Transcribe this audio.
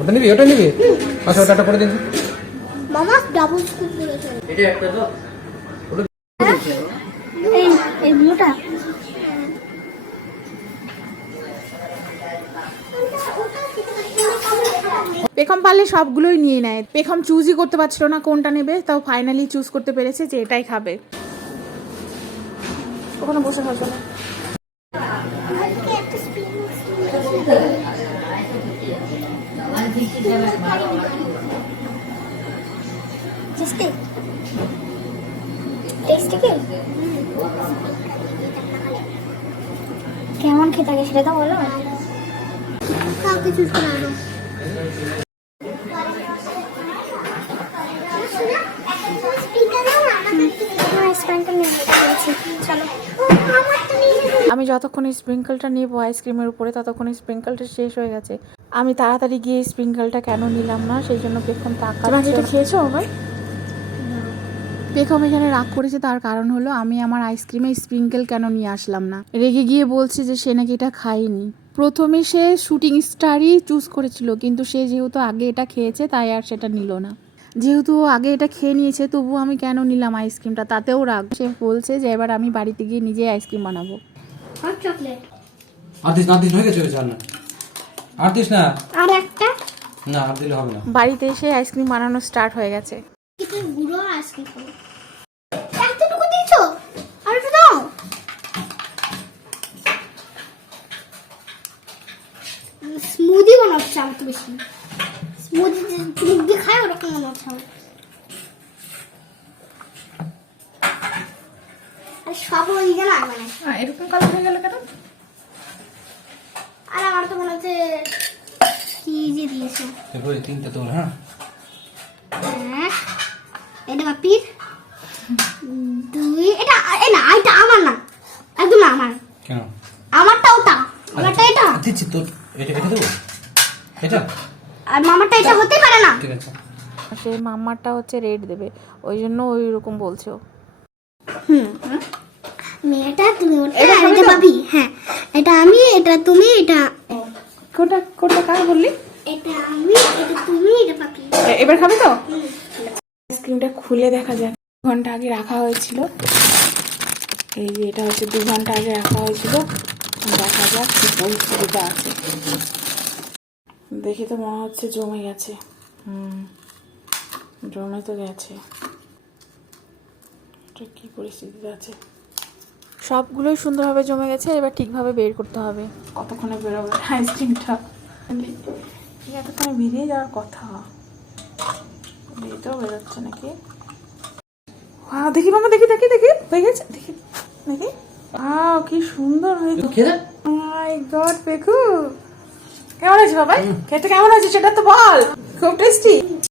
ওটা নিবি ওটা নিবি আচ্ছা ওটা করে দিন মামা ডাবল স্কুপ করেছে এটা একটা তো এই ব্লুটা পেখম পারলে সবগুলোই নিয়ে নেয়। পেখম চুজই করতে পারছিল না কোনটা নেবে, তাও ফাইনালি চুজ করতে পেরেছে যে এটাই খাবে। ওখানে বসে খাবে না। কেমন খেতে থাকে সেটা তো বলো। কাউকে চুজ করে আনো। আমি যতক্ষণ স্প্রিঙ্কলটা নেবো আইসক্রিমের উপরে ততক্ষণ স্প্রিঙ্কলটা শেষ হয়ে গেছে। আমি তাড়াতাড়ি গিয়ে স্প্রিঙ্কলটা কেন নিলাম না সেই জন্য পেখম তাকাচ্ছে। এটা খেয়েছো ভাই? পেখম এখানে রাগ করেছে, তার কারণ হলো আমি আমার আইসক্রিমে স্প্রিঙ্কেল কেন নিয়ে আসলাম না। রেগে গিয়ে বলছে যে সে নাকি এটা খায়নি। প্রথমে সে শুটিং স্টারই চুজ করেছিল, কিন্তু সে যেহেতু আগে এটা খেয়েছে তাই আর সেটা নিল না। যেহেতু আগে এটা খেয়ে নিয়েছে তবু আমি কেন নিলাম আইসক্রিমটা, তাতেও রাগ। সে বলছে যে এবার আমি বাড়িতে গিয়ে নিজে আইসক্রিম বানাবো। হট চকলেট আর দিস হয়ে গেছে না আর দিস না আর একটা না আর দিলে হবে না। বাড়িতে এসে আইসক্রিম বানানো স্টার্ট হয়ে গেছে। কিন্তু গুঁড়ো আইসক্রিম এতটুকু দিয়েছো আর একটু দাও। স্মুদি বানাচ্ছে আমার তো বেশি। স্মুদি যে খায় ওরকম বানাচ্ছে আমার। আর সব ওই যে না মানে এরকম কালার হয়ে গেল কেন? আর আমার তো মনে হচ্ছে কি যে দিয়েছে। তারপরে তিনটা তো হ্যাঁ এটা বাপির দুই। এটা না এটা আমার না, একদম না আমার। কেন আমারটা ওটা, আমারটা এটা দিচ্ছি তোর। এটা দেবো এটা আর মামারটা এটা হতে পারে না। ঠিক আছে সে মাম্মারটা হচ্ছে রেড দেবে, ওই জন্য ওই রকম বলছে ও। মেয়েটা তুমি এটা বাপি। হ্যাঁ এটা আমি, এটা তুমি, এটা কোনটা কোনটা কার বললি? এটা আমি, এটা তুমি, এটা বাপি। এবার খাবে তো? আইসক্রিমটা খুলে দেখা যাক। 2 ঘন্টা আগে রাখা হয়েছিল। এই যে এটা হচ্ছে 2 ঘন্টা আগে রাখা হয়েছিল। দেখা যাক কি পরিস্থিতিটা আছে। দেখি তো মনে হচ্ছে জমে গেছে। জমে তো গেছে। এটা কি পরিস্থিতিতে আছে? সবগুলোই সুন্দরভাবে জমে গেছে। এবার ঠিকভাবে বের করতে হবে। কতক্ষণে বেরোবে আইসক্রিমটা? এতক্ষণে বেরিয়ে যাওয়ার কথা। এটাও বেরোচ্ছে নাকি? দেখি মামা, দেখি দেখি দেখি হয়ে গেছে। দেখি দেখি কি সুন্দর হয়েছে। মাই গড পেকু, কেমন হয়েছে বাবা? খেতে কেমন হয়েছে সেটা তো বল। খুব টেস্টি।